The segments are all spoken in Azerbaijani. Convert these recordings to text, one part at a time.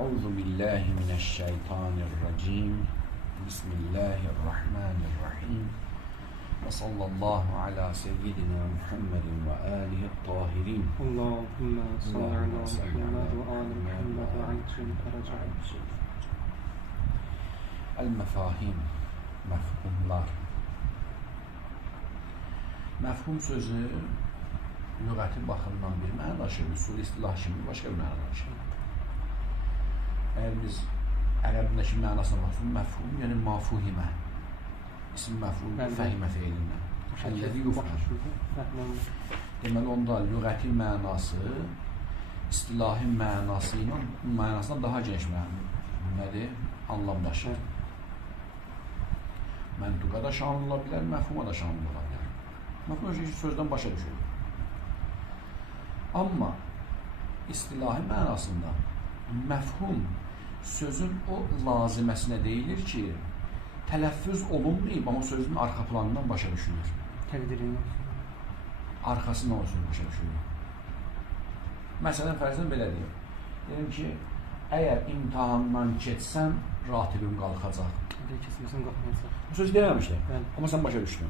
أعوذ بالله من الشيطان الرجيم بسم الله الرحمن الرحيم وصلى الله على سيدنا محمد وآله الطاهرين اللهم صل على محمد وآل محمد وعجل فرجه. El-Mefahim, mefhumlar. Mefhum sözü lügəti baxımdan bir məna daşıyır, usul istilah kimi başqa bir məna daşıyır. Əgər biz ərəbindəki mənasına baxsın, məfhum, yəni mafuhimə, isim məfhum, fəhimə feilindən. Əlləzi yufhəm. Deməli, onda lügəti mənası, istilahi mənasından daha geniş nədir? Anlam daşıyır. Məntuqa da şamil ola bilər, məfhuma da şamil ola bilər. Məfhum sözdən başa düşür. Amma istilahi mənasında məfhum sözün o laziməsinə deyilir ki, tələffüz olunmayıb, amma sözün arxa planından başa düşülür. Təqdirindən. Arxasından olsun başa düşülür. Məsələn, fərzən belə deyim. Deyim ki, əgər imtahandan keçsən, ratibim qalxacaq. Keçməsən qalxmayacaq. Bu söz deməmişdir, amma sən başa düşdün.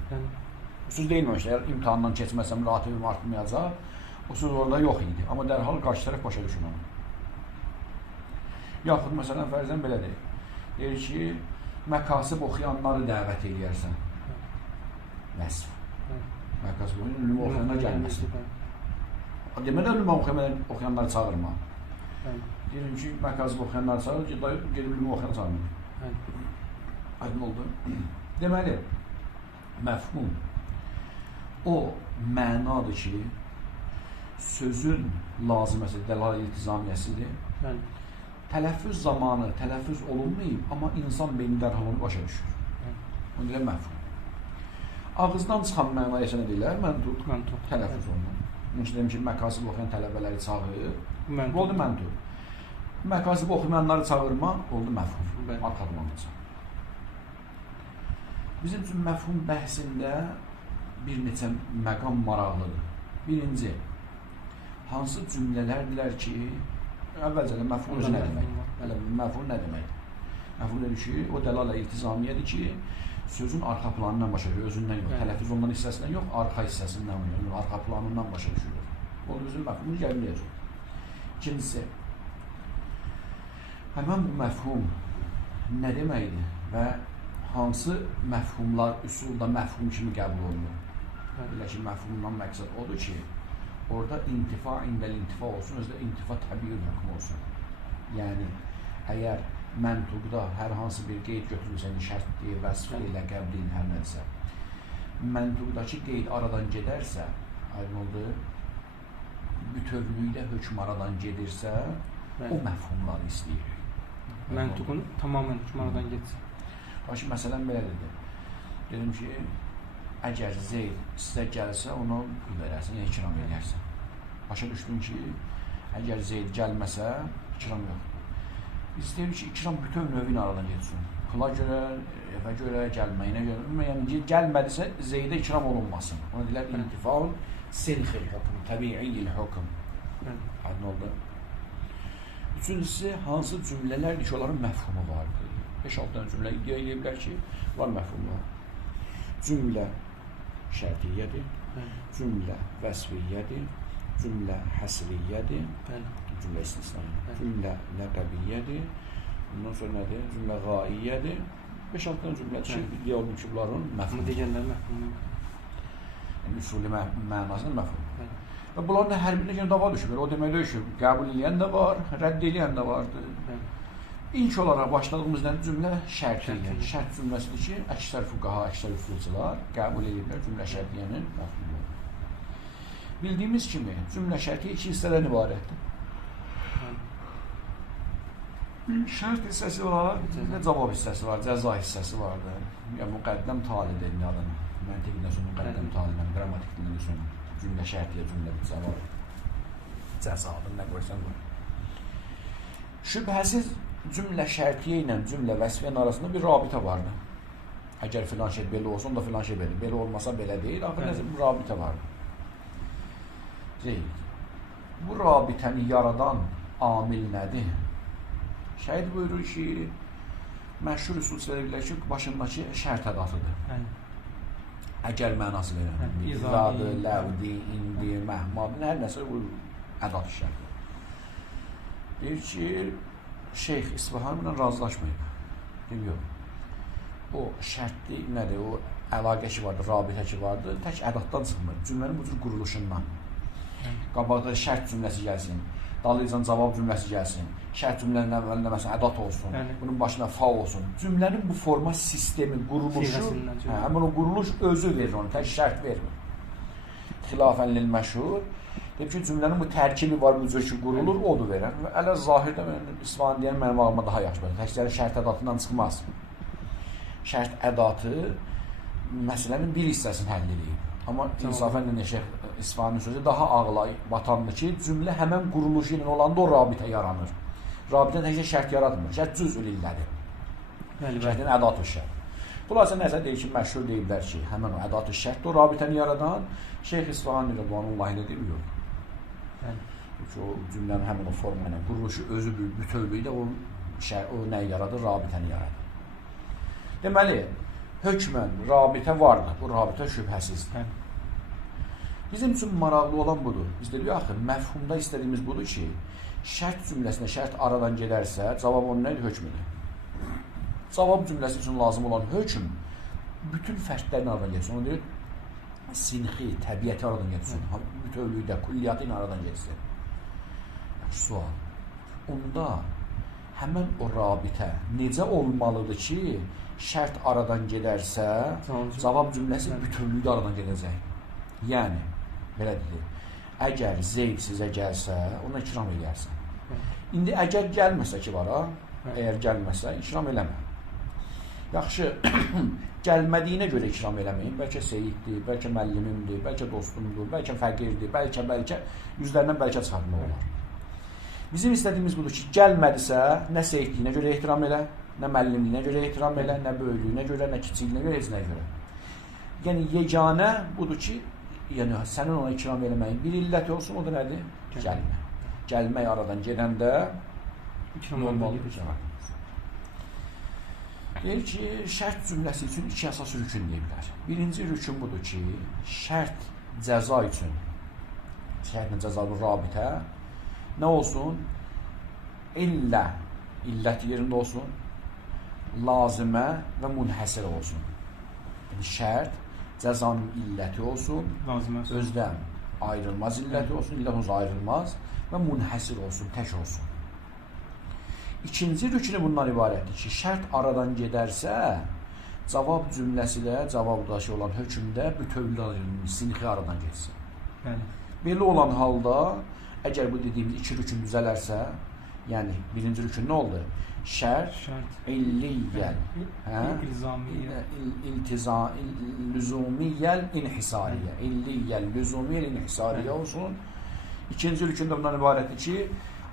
Bu söz deyilməmişdir, əgər imtahandan keçməsəm, ratibim artmayacaq. O söz orada yox idi, amma dərhal qarşı tərəf başa düşün onu. Yaxud, məsələn, fərzən belə deyil. Deyir ki, məkasib oxuyanları dəvət edərsən. Vəsf. Məkasib ülümə oxuyanlar gəlməsin. Demədə ülümə oxuyanları çağırma. Deyirəm ki, məkasib oxuyanları çağırır ki, gedib ülümə oxuyanları çağırmır. Aydın oldu. Deməli, məfhum o mənadır ki, sözün laziməsi, dəlalə iltizamiyyəsidir. Tələffüz zamanı tələffüz olunmayıb, amma insan beyni dərhal onu başa düşür. Onu deyilər məfhum. Ağızdan çıxan mənaya nə deyilər? Məntuq. Tələffüz olunur. Bunun ki, deyim ki, məkasib oxuyan tələbələri çağırır. Bu oldu məntuq. Məkasib oxuyanları çağırma, oldu məfhum. Arxadlanacaq. Bizim üçün məfhum bəhsində bir neçə məqam maraqlıdır. Birinci, hansı cümlələrdirlər ki, əvvəlcədə məfhum özü nə demək? Məfhum nə demək? Məfhum dedir ki, o dəlalə iltizamiyyədir ki, sözün arxa planından başa düşür, özündən yox, tələffüz olunan hissəsindən yox, arxa hissəsindən, arxa planından başa düşürür. O bizim məfhumunu gəlməyəcək. İkincisi, həmən bu məfhum nə deməkdir və hansı məfhumlar üsulda məfhum kimi qəbul olunur? Elə ki, məfhumdan məqsəd odur ki, orada intifa indəl intifa olsun, özdə intifa təbii hökm olsun. Yəni, əgər məntuqda hər hansı bir qeyd götürülsən, şərtdir, vəsfə ilə, qəblin, hər nəsə, məntuqdakı qeyd aradan gedərsə, aydın oldu, bütövlükdə hökm aradan gedirsə, o məfhumları istəyir. Məntuqun tamamən hökm aradan getsin. Başı, məsələn, belə dedim. Dedim ki, əgər Zeyd sizə gəlsə, onu verərsən, ya ikram edərsən. Başa düşdün ki, əgər Zeyd gəlməsə, ikram yox. Biz deyirik ki, ikram bütün növün aradan getsin. Pula görə, evə görə, gəlməyinə görə. Yəni, gəlmədisə, Zeydə ikram olunmasın. Ona deyilər, intifaun senxil hökm, təbiiyil hökm. Aydın oldu. Üçüncüsü, hansı cümlələrdir ki, onların məfhumu vardır. 5-6 dənə cümlə iddia edə ki, var məfhumu. Cümlə şərtiyyədir, cümlə vəsviyyədir, cümlə həsriyyədir, cümlə istisnaiyyədir, cümlə ləqəbiyyədir, bundan sonra nədir? Cümlə qaiyyədir. 5-6 dənə cümlə iddia olunur ki, bunların məfhumu. Digərlər məfhumu. Yəni, üsuli mənasının məfhumu. Və bunların hər birinə dava düşür. O demək deyir ki, qəbul edən də var, rədd edən də vardır. İlk olaraq başladığımız cümlə şərtiyyə. Şərt cümləsidir ki, əksər fuqaha, əksər usulçular qəbul edirlər cümlə şərtiyyənin məfhumunu. Bildiyimiz kimi, cümlə şərtiyyə iki hissədən ibarətdir. Şərt hissəsi var, cavab hissəsi var, cəza hissəsi vardır. Yəni, müqəddəm tali deyin adını. Məntiqindən sonra müqəddəm talidən, qrammatikdən sonra cümlə şərtiyyə, cümlə cavab, cəza adını nə qoysan qoy. Şübhəsiz, cümlə şərtiyyə ilə cümlə vəsfiyyən arasında bir rabitə vardır. Əgər filan şey belə olsa, onda filan şey belə. Belə olmasa belə deyil, axı bir rabitə vardır. Bu rabitəni yaradan amil nədir? Şəhid buyurur ki, məşhur üsulçular deyirlər ki, başındakı şərt ədatıdır. Əgər mənası verən, izadı, ləvdi, indi, məhmad, hər nəsə bu ədat şərtdir. Deyir ki, Şeyx İsfahan ilə razılaşmayıb. Deyir, yox. O şərtli nədir, o əlaqə ki vardır, rabitə ki vardır, tək ədatdan çıxmır. Cümlənin bu cür quruluşundan. Qabaqda şərt cümləsi gəlsin, dalıcan cavab cümləsi gəlsin, şərt cümlənin əvvəlində məsələn ədat olsun, bunun başına fa olsun. Cümlənin bu forma sistemi, quruluşu, həmin o quruluş özü verir onu, tək şərt vermir. Xilafən lil məşhur, deyib ki, cümlənin bu tərkibi var, bu cür ki qurulur, odur verən. Və ələ zahirdə İsfahan deyən mənim ağlıma daha yaxşı verir. Təkcə şərt ədatından çıxmaz. Şərt ədatı məsələnin bir hissəsini həll edib. Amma insafən də Şeyx İsfahanın sözü daha ağla batandır ki, cümlə həmən quruluşu ilə olanda o rabitə yaranır. Rabitə təkcə şərt yaratmır. Şərt cüz'ül illədir. Şərtin ədatı şərt. Xülasə nəsə deyir ki, məşhur deyiblər ki, həmən o ədatı şərtdir, o rabitəni yaradan Şeyx İsfahan Rəzvanullah ilə deyir, yox. Çünki o cümlənin həmən o forma ilə, quruluşu özü bütövlükdə o nəyi yaradır, rabitəni yaradır. Deməli, hökmən rabitə vardır, bu rabitə şübhəsizdir. Bizim üçün maraqlı olan budur. Biz dedik, axı, məfhumda istədiyimiz budur ki, şərt cümləsinə şərt aradan gedərsə, cavab onun nədir? Hökmüdür. Cavab cümləsi üçün lazım olan hökm bütün fərdlərin aradan getsin. Onu deyir, sinxi, təbiəti aradan getsin. Bütövlükdə, külliyyatı ilə aradan getsin. Sual. Onda həmən o rabitə necə olmalıdır ki, şərt aradan gedərsə, cavab cümləsi bütövlükdə aradan gedəcək. Yəni, belə deyil, əgər Zeyd sizə gəlsə, ona ikram edərsən. İndi əgər gəlməsə ki, vara, əgər gəlməsə, ikram eləmə. Yaxşı, gəlmədiyinə görə ikram eləməyin. Bəlkə Seyiddir, bəlkə müəllimimdir, bəlkə dostumdur, bəlkə fəqirdir, bəlkə yüzlərindən bəlkə çıxartmaq olar. Bizim istədiyimiz budur ki, gəlmədisə, nə Seyidliyinə görə ehtiram elə, nə müəllimliyinə görə ehtiram elə, nə böyüklüyünə görə, nə kiçikliyinə görə, heç nəyə görə. Yəni, yeganə budur ki, yəni, sənin ona ikram eləməyin bir illəti olsun, o da nədir? Gəlmə. Gəlmək aradan gedəndə normaldır. Deyir ki, şərt cümləsi üçün iki əsas rükün deyirlər. Birinci rükün budur ki, şərt cəza üçün, şərtlə cəzalı rabitə nə olsun? İllət yerində olsun, lazimə və münhəsir olsun. Yəni, şərt, cəzanın illəti olsun, özdən ayrılmaz illəti olsun, illət olsun ayrılmaz və münhəsir olsun, tək olsun. İkinci rükünü bundan ibarətdir ki, şərt aradan gedərsə, cavab cümləsi də, cavabdaşı olan hökmdə bütövlükdə sinxi aradan getsin. Belə olan halda, əgər bu dediyimiz iki rükün düzələrsə, yəni birinci rükün nə oldu? Şərt, illiyyəl, lüzumiyyəl, inhisariyyə. İlliyyəl, lüzumiyyəl, inhisariyyə olsun. İkinci rükün də bundan ibarətdir ki,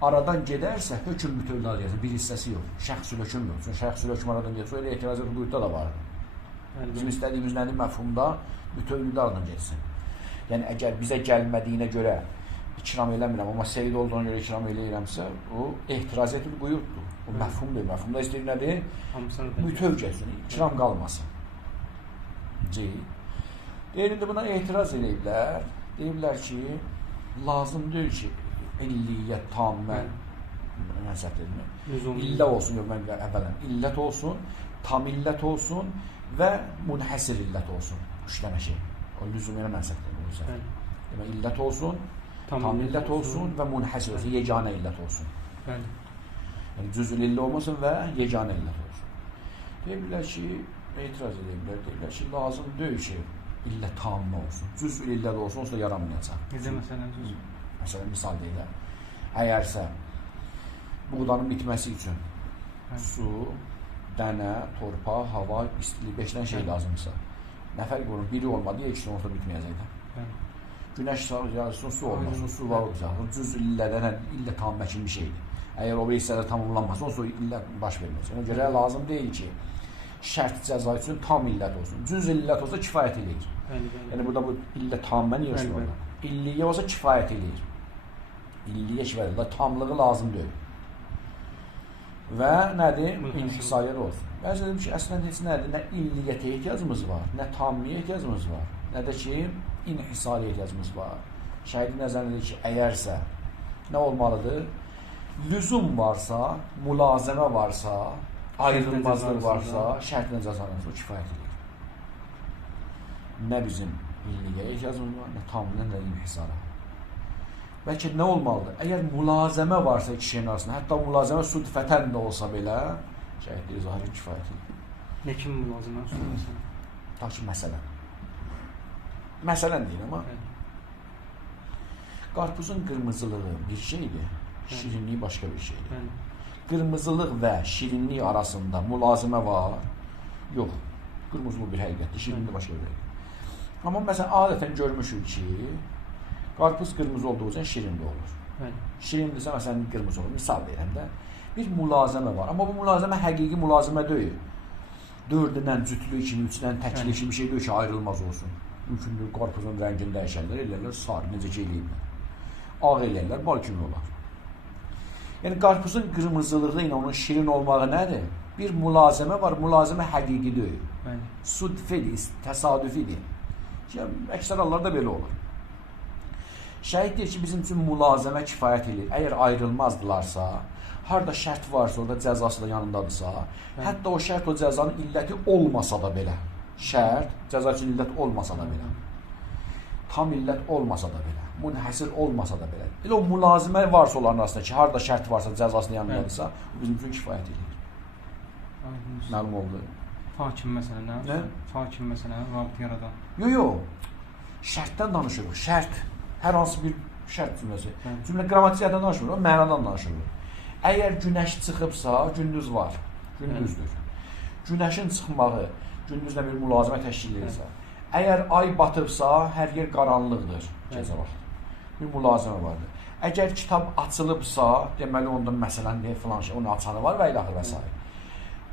aradan gedərsə, hökm bütövlükdə gedərsə, bir hissəsi yox, şəxsül hökm yox. Çünki şəxsül hökm aradan gedərsə, elə etiraz edir, buyurda da var. Bizim istədiyimiz nədir? Məfhumda bütövlükdə aradan getsin. Yəni, əgər bizə gəlmədiyinə görə ikram eləmirəm, amma Seyid olduğuna görə ikram eləyirəmsə, o ehtiraz edir, buyurdur. O məfhum deyil. Məfhumda istəyir nədir? Bütöv getsin, ikram qalmasın. Deyir, indi buna etiraz eləyiblər. Deyiblər ki, lazım deyil ki, illiyyət tamə, illə olsun, yox, mən əvvələn, illət olsun, tam illət olsun və münhəsir illət olsun. Üç dənə şey. O lüzumiyyə mənsətdir. Demək, illət olsun, tam illət olsun və münhəsir olsun, yeganə illət olsun. Yəni, cüzül illə olmasın və yeganə illət olsun. Deyirlər ki, etiraz ediblər, deyirlər ki, lazım deyil ki, illə tamı olsun. Cüzül illə də olsun, onsuz da yaramayacaq. Necə məsələn cüzül? Məsələn, misal deyirlər. Əgərsə, buğdanın bitməsi üçün su, dənə, torpaq, hava, istilik, 5 dənə şey lazımsa, nə fərq olur? Biri olmadı, ya ikisi ortada bitməyəcəkdir. Günəş yağsın, su olmasın, su var olacaq. Cüz illədən illə tamam bir şeydir. Əgər o bir hissədə tamamlanmasa, onsuz illə baş verməyəcək. Ona görə lazım deyil ki, şərt cəza üçün tam illət olsun. Cüz illət olsa kifayət eləyir. Yəni, burada bu illə tamamən yersin orada. İlliyə olsa kifayət eləyir. İlliyə kifayət eləyir. Tamlığı lazım deyil. və nədir? İnhisariyyət olsun. Bəzi dedim ki, əslən heç nədir? Nə illiyyətə ehtiyacımız var, nə tammiyə ehtiyacımız var, nə də ki, inhisariyyət ehtiyacımız var. Şəhidi nəzərində deyir ki, əgərsə nə olmalıdır? Lüzum varsa, mülazəmə varsa, ayrılmazlıq varsa, şərtlə cəzalanırsa, o kifayət edir. Nə bizim illiyyəyə ehtiyacımız var, nə tammiyə, nə inhisara. Bəlkə nə olmalıdır? Əgər mülazəmə varsa iki şeyin arasında, hətta mülazəmə sudfətən də olsa belə, şəhidliyi zahiri kifayət edir. Nə kimi mülazəmə? Ta ki, məsələn. Məsələn deyil, amma qarpuzun qırmızılığı bir şeydir, şirinliyi başqa bir şeydir. Qırmızılıq və şirinlik arasında mülazəmə var, yox. Qırmızılıq bir həqiqətdir, şirinlik başqa bir həqiqətdir. Amma məsələn, adətən görmüşük ki, qarpuz qırmızı olduğu üçün şirin də olur. Şirindirsə, məsələn, qırmızı olur. Misal deyirəm də, bir mülazəmə var. Amma bu mülazəmə həqiqi mülazəmə deyil. 4-dən cütlü kimi, 3-dən təkli kimi bir şey deyil ki, ayrılmaz olsun. Mümkündür, qarpuzun rəngini dəyişənlər eləyərlər, sarı, necə ki eləyirlər. Ağ eləyərlər, bal kimi olar. Yəni, qarpuzun qırmızılığı ilə onun şirin olmağı nədir? Bir mülazəmə var, mülazəmə həqiqi deyil. Sudfidir, təsadüfidir. Əksər hallarda belə olur. Şəhid deyir ki, bizim üçün mülazəmə kifayət edir. Əgər ayrılmazdılarsa, harada şərt varsa, orada cəzası da yanındadırsa, hətta o şərt, o cəzanın illəti olmasa da belə, şərt, cəza üçün illət olmasa da belə, tam illət olmasa da belə, münhəsir olmasa da belə, elə o mülazəmə varsa onların arasında ki, harada şərt varsa, cəzasının yanındadırsa, bu bizim üçün kifayət edir. Məlum oldu. Hakim məsələn, nə? Hakim məsələn, rabit yaradan. Yox, şərtdən danışırıq, şərt. Hər hansı bir şərt cümləsi. Cümlə qrammatikdən danışmır, o mənadan danışılır. Əgər günəş çıxıbsa, gündüz var, gündüzdür. Günəşin çıxmağı gündüzlə bir mülazimə təşkil edirsə, əgər ay batıbsa, hər yer qaranlıqdır, gecə vaxtı. Bir mülazimə vardır. Əgər kitab açılıbsa, deməli onda məsələn deyil filan şey, onun açanı var və ilaxır və s.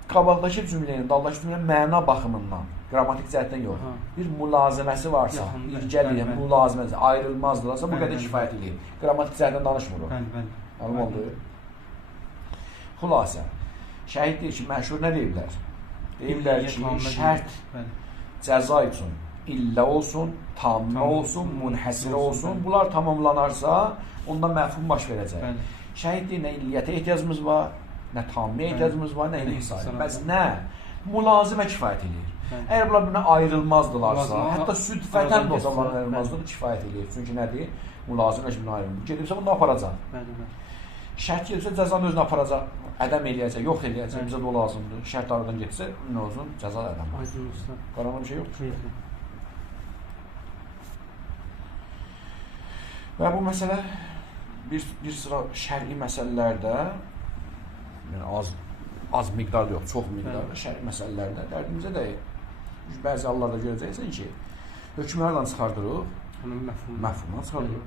Qabaqdakı cümlənin, daldakı cümlənin məna baxımından, qrammatik cəhətdən yox, bir mülazəməsi varsa, ilgəliyə, mülazəməsi, ayrılmazdılarsa, bu qədər kifayət edir. Qrammatik cəhətdən danışmır o. Anım oldu. Xülasə, şəhid deyir ki, məşhur nə deyiblər? Deyiblər ki, şərt cəza üçün illə olsun, tammə olsun, münhəsirə olsun, bunlar tamamlanarsa, onda məfhum baş verəcək. Şəhid deyir, nə illiyyətə ehtiyacımız var, nə tammiyə ehtiyacımız var, nə inhisariyyət. Bəs nə? Mülazimə kifayət edir. Əgər bunlar birbirine ayrılmazdılarsa, hətta südfətən də o zaman ayrılmazlığı kifayət edir. Çünki nədir? Mülazimə birbirine ayrılmır. Gedibsə bunu aparacaq. Şərt gedibsə cəzanı özünü aparacaq. Ədəm eləyəcək, yox eləyəcək, bizə də o lazımdır. Şərt aradan getsə, nə olsun? Cəza ədəm olsun. Qaranlı bir şey yoxdur. Və bu məsələ bir sıra şər'i məsələlərdə, yəni az miqdarda yox, çox miqdarda şər'i məsələlərdə dərdimizə dəyir. Bəzi hallarda görəcəksən ki, hökmü hərdən çıxardırıq, məfhumdan çıxardırıq.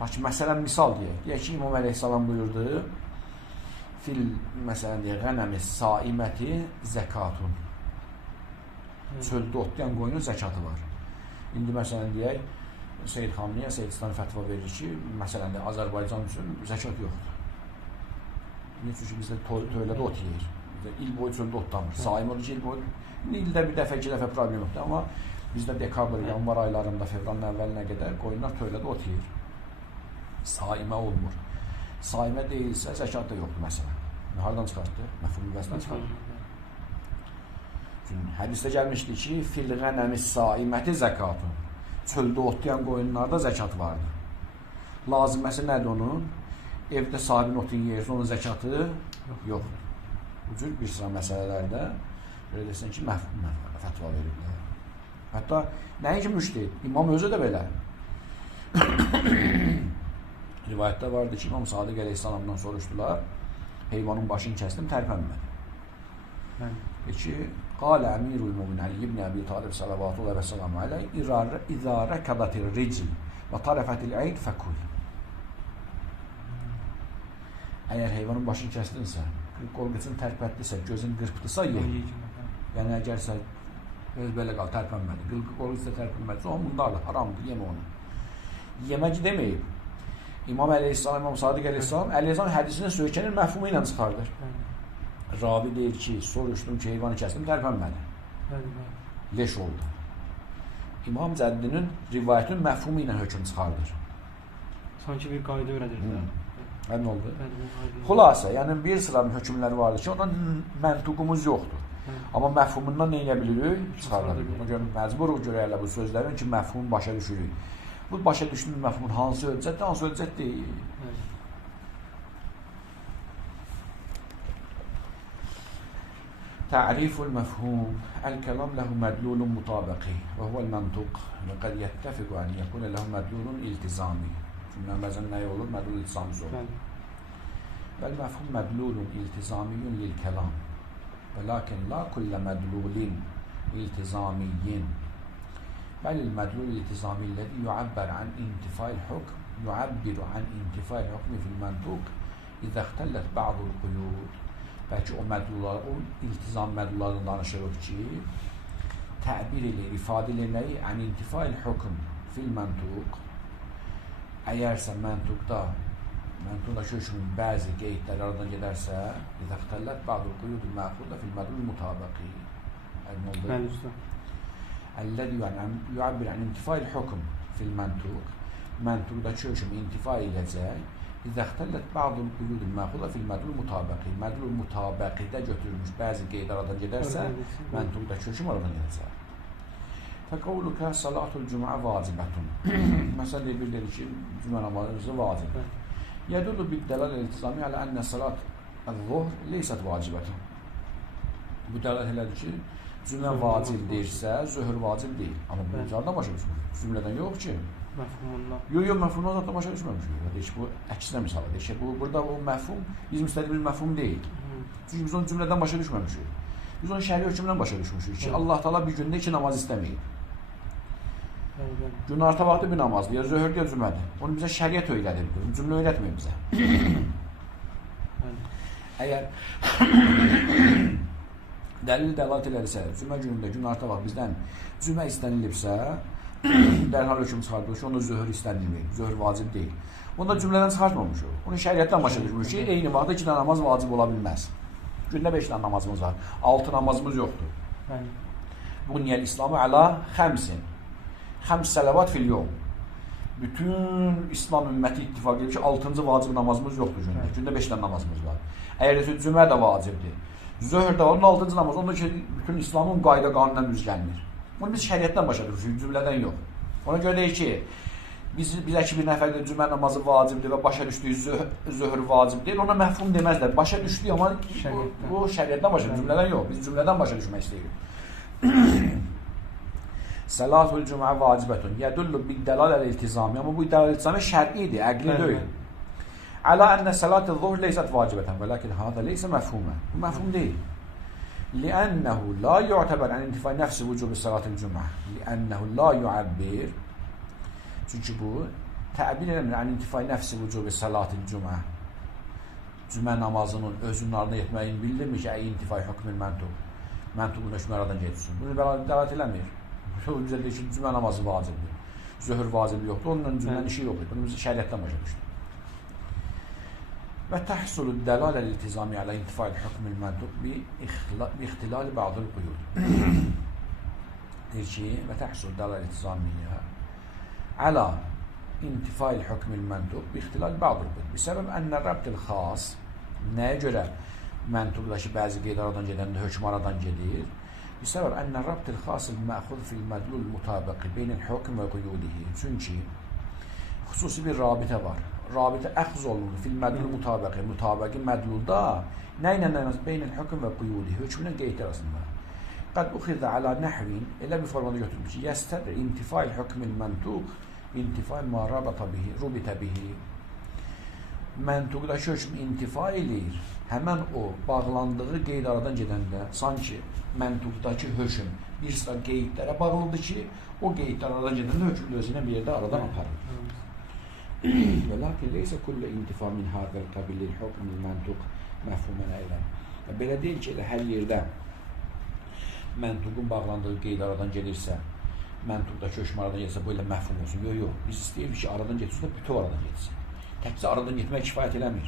Lakin məsələn, misal deyək. Deyək ki, İmam Əleyhissalam buyurdu, fil, məsələn deyək, qənəmi saiməti zəkatun. Çöldə otlayan qoyunun zəkatı var. İndi məsələn deyək, Seyyid Xamniyə, Seyyid İslam fətva verir ki, məsələn deyək, Azərbaycan üçün zəkat yoxdur. Niyə? Çünki bizdə töylədə ot yeyir. İl boyu çöldə otlanır. Saim olur ki, il boyu, ildə bir dəfə, iki dəfə problem yoxdur. Amma bizdə dekabr, yanvar aylarında, fevralın əvvəlinə qədər qoyunlar töylədə ot yeyir. Saimə olmur. Saimə deyilsə, zəkat da yoxdur məsələn. Hardan çıxartdı? Məfhum vəzdən çıxartdı. Çünki hədisdə gəlmişdi ki, fil qənəmi saiməti zəkatun. Çöldə otlayan qoyunlarda zəkat vardır. Laziməsi nədir onun? Evdə sahibin otun yeyirsə, onun zəkatı yoxdur. Bu cür bir sıra məsələlərdə belə desən ki, məfhum fətva verirlər. Hətta nəinki müştehid, imam özü də belə. Rivayətdə vardı ki, İmam Sadiq Əleyhisselamdan soruşdular, heyvanın başını kəsdim, tərpənmədi. Peki, qalə əmirul mümin Əli ibn Əbi Talib salavatullah və selamu aleyh İzə rəkədatir ricl və tarəfətil əyd fəkul. Əgər heyvanın başını kəsdinsə, qolqıcını tərpətdirsə, gözün qırpdısa, ye. Yəni, əgərsə, öz belə qal, tərpənmədi, qolqıcı tərpənmədi, o bunlardır, haramdır, yemə onu. Yemək deməyib. İmam Əleyhisselam, İmam Sadiq Əleyhisselam, Əleyhisselam hədisinin söykənir məfhumu ilə çıxardır. Rabi deyir ki, soruşdum ki, heyvanı kəsdim, tərpənmədi. Leş oldu. İmam Cəddinin rivayətinin məfhumu ilə hökm çıxardır. Sanki bir qayda öyrədir. Nə oldu? Xülasə, yəni bir sıra hökmləri vardır ki, ondan məntuqumuz yoxdur. Amma məfhumundan nə edə bilirik? Çıxarda bilirik. Ona görə məcburuq görəklə bu sözlərin ki, məfhumu başa düşürük. Bu başa düşdüyümüz məfhumun hansı hüccətdir, hansı hüccət deyil. تعريف المفهوم الكلام له مدلول مطابقي وهو المنطق وقد يتفق أن يكون له مدلول التزامي çünkü bazen ne olur? Medlul iltizami olur. والمفهوم مدلول التزامي للكلام ولكن لا كل مدلول التزامي بل المدلول الالتزامي الذي يعبر عن انتفاء الحكم يعبر عن انتفاء الحكم في المنطق إذا اختلت بعض القيود. Belki o mədlullar, o iltizam mədlullarından danışırıq ki, təbir eləyir, ifadə eləməyi ən intifail hükm fil məntuq. Əgərsə məntuqda hökmün bəzi qeydlər aradan gedərsə, İzə xtəllət bə'dul quyudul məxudə fil mədlul mutabaqi. Əlləzi yuabbir ən intifail hükm fil məntuq. Məntuqdakı hökm intifa eləyəcək. İzə xtəllət bə'dul quyudul məxudə fil mədlul mutabaqi. Mədlul mutabaqidə götürülmüş bəzi qeydlər aradan gedərsə, məntuqdakı hökm aradan gedəcək. Fəqavlukə salatul cümə vacibətun. Məsələ bildirilir ki, cümə namazı vacibdir. Yədullu bid-dəlal iltizami alə ənə salat əz-zuhr leysət vacibətun. Bu dəlal elədir ki, cümlə vacib deyirsə, zöhr vacib deyil. Amma bu cümlədən başa düşmür. Cümlədən yox ki. Məfhumundan. Yox, məfhumdan zaten başa düşməmişik. Deyək, bu əksinə misal deyək. Burada o məfhum bizim istədiyimiz məfhum deyil. Çünki biz onu cümlədən başa düşməmişik. Biz onu şəri hökmdən başa düşmüşük ki, Allah Taala bir gündə iki namaz istəməyib. Günorta vaxtı bir namazdır, ya zöhrdür, ya cümədir. Onu bizə şəriət öyrədir, cümlə öyrətmir bizə. Əgər dəlil dəlalət elədirsə, cümə günündə, günorta vaxtı bizdən cümə istənilibsə, dərhal hökm çıxardılır ki, onda zöhr istənilmir, zöhr vacib deyil. Onda cümlədən çıxartmamışıq. Onu şəriətdən başa düşmüşük ki, eyni vaxtda 2 dənə namaz vacib ola bilməz. Gündə 5 dənə namazımız var, 6 namazımız yoxdur. Bunyəl İslamı əla xəmsin. Xəms sələvat fil yom. Bütün İslam ümməti ittifaq edir ki, 6-cı vacib namazımız yoxdur gündə. Gündə 5 dənə namazımız var. Əgər cümə də vacibdir, zöhr də var, 6-cı namaz, onda ki, bütün İslamın qayda qanunundan düz gəlmir. Bunu biz şəriətdən başa düşürük, cümlədən yox. Ona görə deyir ki, bizə ki, bir nəfər cümə namazı vacibdir və başa düşdüyü zöhr vacib deyil, ona məhfum deməzlər. Başa düşdüyü, amma bu şəriətdən başa düşürük, cümlədən yox. Biz cümlədən başa düşmək istəyirik. Salatul cümə vacibətun. Yədullu bid-dəlal əl-iltizami. Amma bu dəlal iltizami şər'idir, əqli deyil. Əla ənə salatul zuhr leysət vacibətən və lakin hada leysə məfhumə. Bu məfhum deyil. لأنه لا يعتبر عن انتفاء نفس وجوب صلاة الجمعة لأنه لا يعبر çünkü bu təbir eləmir an intifai nəfsi vücubi salatil cümə. Cümə namazının özünün ardına yetməyini bildirmir ki, intifai hükmün məntuq. Məntuqun hökmü aradan getsin. Bunu dəlalət eləmir. Bu bizə deyir ki, cümə namazı vacibdir. Zöhr vacibi yoxdur. Onunla cümlənin işi yoxdur. Bunu biz şəriətdən başa düşdük. Və təhsulu dəlalə iltizami alə intifai hükmül məntuq bi ixtilali ba'dul quyud. Deyir ki, və təhsulu dəlalə iltizamiyə alə intifai hükmül məntuq bi ixtilali ba'dul quyud. Bir səbəb ənə rəbdil xas, nəyə görə məntuqdakı bəzi qeyd aradan gedəndə hökm aradan gedir? Bir səbəb ənə rəbdil xası məxud fil mədlul mutabaqi beynil hükm və quyudihi. Çünki xüsusi bir rabitə var. Rabitə əxz olunur fil mədlul mutabaqi. Mutabaqi mədlulda nə ilə nəməz? Beynil hükm və quyudi. Hökmünün qeyd arasında. Qad uxizə alə nəhvin elə bir formada götürülmüş ki, yəstədir intifai hükmül məntuq intifai ma rubitə bihi. Məntuqdakı hökm intifa eləyir. Həmən o bağlandığı qeyd aradan gedəndə sanki məntuqdakı hökm bir sıra qeydlərə bağlıdır ki, o qeydlər aradan gedəndə hökmün özünə bir yerdə aradan aparır. Və lakin leysə kullə intifa min hadəl qabilil hükmül məntuq məfhumən əylən. Belə deyil ki, hər yerdə məntuqun bağlandığı qeyd aradan gedirsə, məntuqdakı hökm aradan gedirsə, bu ilə məfhum olsun. Yox, yox. Biz istəyirik ki, aradan getirsə, bütöv aradan getirsin. Təkcə aradan getmək kifayət eləmir.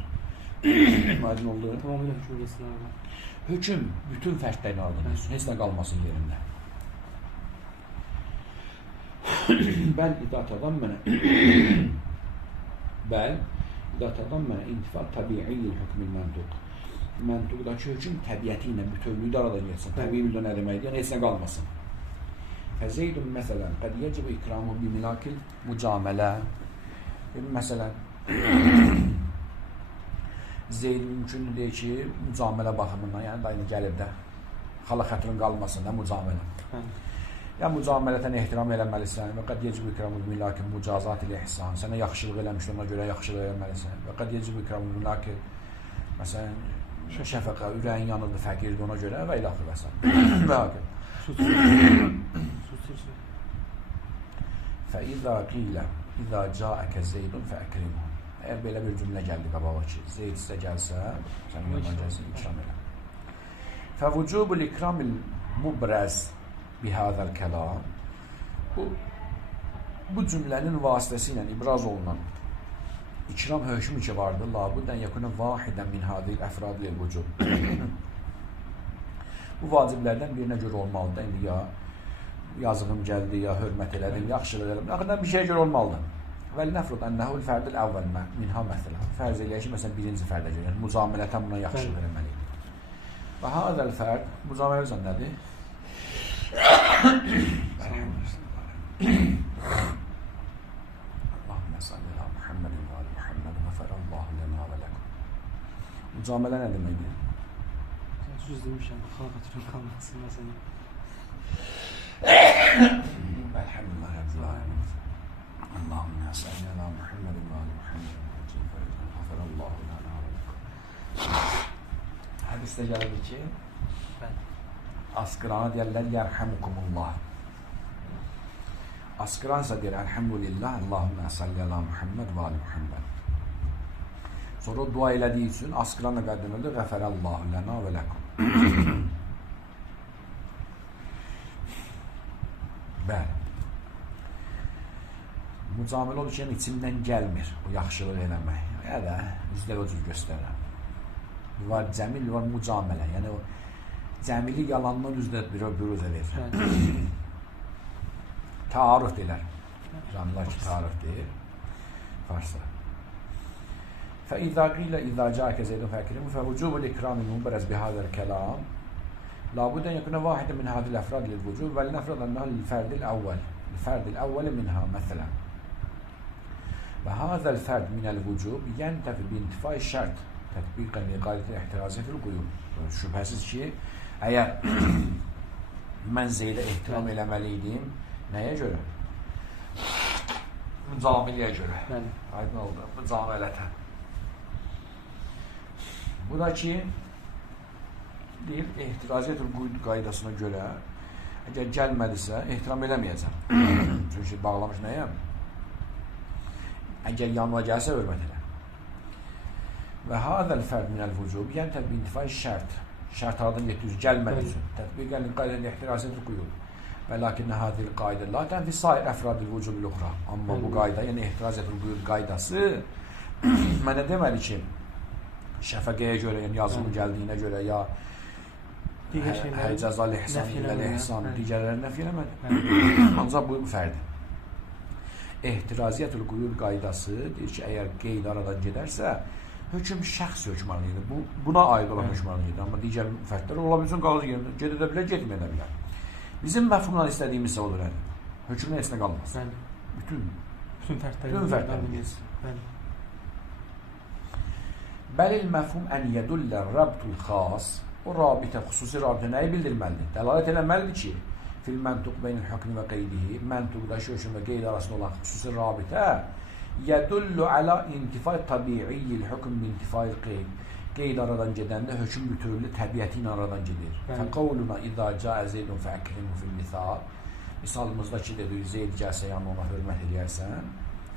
Aydın oldu. Tamamilə hökm geçsin arada. Hökm bütün fərdlərin aradan geçsin. Heç nə qalmasın yerində. Bəl idza tadammana intifa tabiiyyil hükmül məntuq. Məntuqdakı hökm təbiəti ilə bütövlükdə aradan geçsin. Təbii bildə nə deməkdir? Yəni heç nə qalmasın. Fəzeydun məsələn, qəd yəcib ikramu bimilakil mücamələ. Məsələn, Zeyd mümkündür deyir ki, mücamələ baxımından, yəni da gəlir də xala xətrin qalmasın da mücamələ. Ya mücamələtən ehtiram eləməlisən və qəd yecib ikramu bimilakil mücazat ilə ihsan. Sənə yaxşılıq eləmişdir, ona görə yaxşılıq eləməlisən. Və qəd yecib ikramu bimilakil, məsələn, şəfəqə, ürəyin yanıldı, fəqirdir, ona görə və ilaxı və Fəizə qilə, İzə cəəkə Zeydun fəəkrimuhu. Əgər belə bir cümlə gəldi qabağa ki, Zeyd sizə gəlsə, sənin yanına gəlsin, ikram elə. Fəvücubul ikramil mubraz bihədəl kəlam. Bu cümlənin vasitəsilə ibraz olunan ikram hökmü ki vardır, labuddən yəkuna vahidən min hadil əfradil vücub. Bu vaciblərdən birinə görə olmalıdır. İndi ya yazığım gəldi, ya hörmət elədim, yaxşılıq elədim. Axırdan bir şey görə olmalıdır. Vəl nəfrud ənəhul fərdil əvvəl minha məsələn. Fərz eləyək ki, məsələn, birinci fərdə görə. Yəni, mücamilətən buna yaxşılıq eləməliyik. Və hadəl fərd, mücamilə bizən nədir? Allahümme salli ala Muhammedin və ali Muhammed ғəfərəllahu lənə və ləkum. Mücamilə nə deməkdir? Söz demişəm, xalq hatırın qalmasın məsələn. Elhamdülillah Rabbil alemin. Allahümme salli ala Muhammedin və ali Muhammed ғəfərəllahu lənə və ləkum. Hədisdə gəlir ki, Askırana deyərlər, yərhəmukumullah. Askıransa deyir, elhamdülillah, Allahümme salli ala Muhammed və ali Muhammed. Sonra dua elədiyi üçün askıranla qədiməldir, qəfərəllahu lənə və ləkum. Bəli. Mücamilə odur ki, içimdən gəlmir o yaxşılıq eləmək. Ya da üzdə o cür göstərəm. Var cəmil, var mücamilə. Yəni o cəmili yalandan üzdə büruzə verir. Taaruf deyilər. Canlılar ki, taaruf deyir. Farsda. فإذا قيل إذا جاءك زيد فأكرمه فوجوب الإكرام المبرز بهذا الكلام لابد أن يكون واحدا من هذه الأفراد للوجوب ولنفرض أنه الفرد الأول منها مثلا وهذا الفرد من الوجوب ينتفي بانتفاء الشرط تطبيقا لقاعدة الاحتراز في القيود. Şübhəsiz ki, əgər mən Zeydə ehtiram eləməliydim, nəyə görə? Mücamiləyə görə. Aydın oldu, mücamilətən. Bu da ki, deyir, ehtiraziyyət-ül qeyd qaydasına görə əgər gəlmədisə, ehtiram eləməyəcəm. Çünki bağlamış nəyəm? Əgər yanına gəlsə, hörmət elə. Və hadəl fərd minəl vücub, yəni təbi intifai şərt. Şərt aradan getdiyüz, gəlmədi üçün. Tətbiqən qaydən ehtiraziyyət-ül qeyd. Və lakinnə hadil qaydə la tənfi sair əfradil vücub l'uxra. Amma bu qayda, yəni ehtiraziyyət-ül qeyd qaydası mənə deməli ki, şəfəqəyə görə, yəni yazılın gəldiyinə görə, ya həycəzal ihsan, illəl ihsan, digərləri nəfi eləmədi. Ancaq bu fərdi. Ehtiraziyyət-ül qeyd qaydası deyir ki, əgər qeyd aradan gedərsə, hökm şəxs hökmanlıydı. Buna aid olan hökmanlıydı. Amma digər fərdlər ola bilsin, qalır yerində, gedə də bilər, getməyə də bilər. Bizim məfhumdan istədiyimiz odur. Hökmün heç nə qalmaz. Bütün fərdlərin geçsin. Bəlil məfhum ən yədullər rabtul xas, o rabitə, xüsusi rabitə nəyi bildirməlidir? Dəlalət eləməlidir ki, fil məntuq beynil hökmü və qeydihi, məntuqda hökm və qeyd arasında olan xüsusi rabitə yədullu alə intifai tabiiyyil hökm və intifai qeyd. Qeyd aradan gedəndə hökm bütövlü təbiəti ilə aradan gedir. Fəqavluna izə cəə zeydun fəəkrimu fil misal. Misalımızda ki, dedik, Zeyd gəlsə yanına ona hörmət edərsən,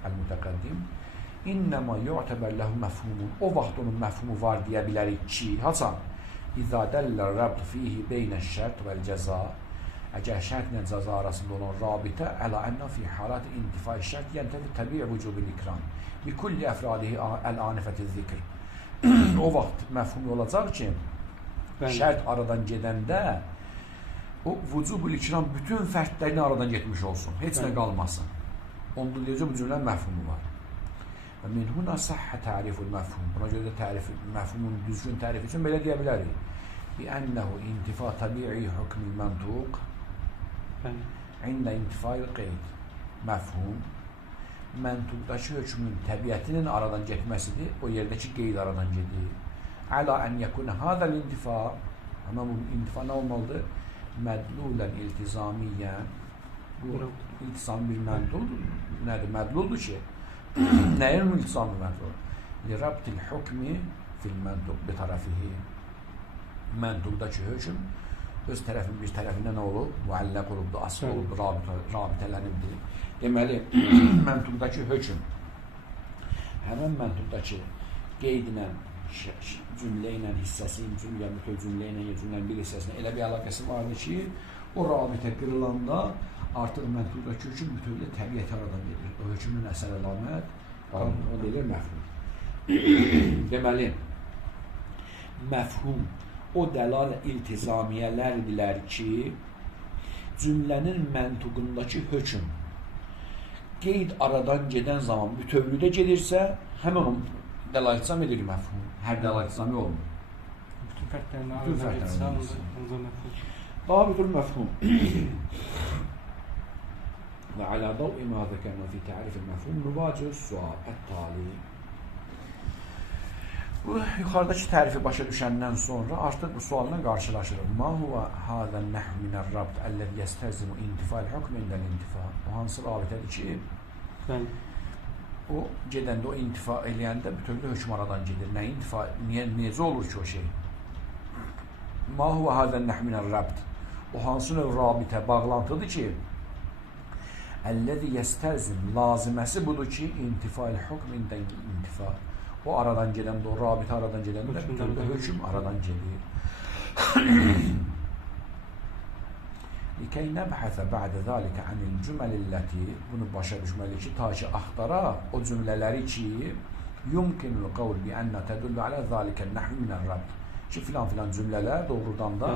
əl-mütəqəddim. İnnəmə yu'təbər ləhu məfhumun. O vaxt onun məfhumu var deyə bilərik ki, haçan? İzə dəllər rəbtu fihi beynə şərt vəl cəza. Əgər şərtlə cəza arasında olan rabitə əla ənna fi halat intifai şərt yəntəfi təbii vücubil ikram bi kulli əfradihi əl-anifəti zikr. O vaxt məfhum olacaq ki, şərt aradan gedəndə o vücubul ikram bütün fərdlərini aradan getmiş olsun. Heç nə qalmasın. Onda deyəcək bu cümlənin məfhumu var. Və min huna səhhə təriful məfhum. Buna görə də məfhumun düzgün tərifi üçün belə deyə bilərik. Bi ənəhu intifa təbii hükmül məntuq ində intifai qeyd. Məfhum məntuqdakı hökmün təbiətinin aradan getməsidir. O yerdəki qeyd aradan gedir. Əla ən yəkunə hadəl intifa, amma bu intifa nə olmalıdır? Mədlulən iltizamiyyən. Bu iltizam bir mənduldur. Nədir? Mədluldur ki, nəyin iltizamı məndul? Lirabtil hukmi fil məntuq bi tərəfihi. Məntuqdakı hökm öz tərəfin bir tərəfindən nə olub? Müəlləq olubdur, asıl olubdur, rabitələnibdir. Deməli, məntuqdakı hökm həmən məntuqdakı qeyd ilə, cümlə ilə, hissəsi, cümlə ilə, cümlənin bir hissəsinə elə bir əlaqəsi vardır ki, o rabitə qırılanda artıq məntuqdakı hökm bütövlə təbiəti aradan gedir. O hökmün əsər əlamət, o deyilir məfhum. Deməli, məfhum o dəlal iltizamiyyələrdirlər ki, cümlənin məntuqundakı hökm qeyd aradan gedən zaman bütövlüdə gedirsə, həmən o dəlalətizam edir məfhum. Hər dəlalətizami olmur. Bütün fərdlərini aradan getsə, onda məfhum. Dabitul məfhum. Və alə dav'i mə zəkərnə fi tərifil məfhum nüvacir sual ət-tali. Bu yuxarıdakı tərifi başa düşəndən sonra artıq bu sualla qarşılaşırıq. Ma huwa hadan nahv min ar-rabt allazi yastazmu intifa'l hukm indəl intifa. O hansı rabitədir ki, o gedəndə, o intifa eləyəndə bütövlü hökm aradan gedir. Nə intifa, necə olur ki o şey? Ma huwa hadan nahv min ar-rabt. O hansı növ rabitə, bağlantıdır ki, allazi yastazm laziməsi budur ki, intifa'l hukm indəl intifa. O aradan gedəndə, o rabitə aradan gedəndə bütövlü hökm aradan gedir. Likəy nəbhəsə bə'də zəlikə anil cüməlilləti, bunu başa düşməliyik ki, ta ki axtaraq o cümlələri ki, yumkinul qavl bi ənə tədullu alə zəlikə nəhv minər-rabt. Ki, filan cümlələr doğrudan da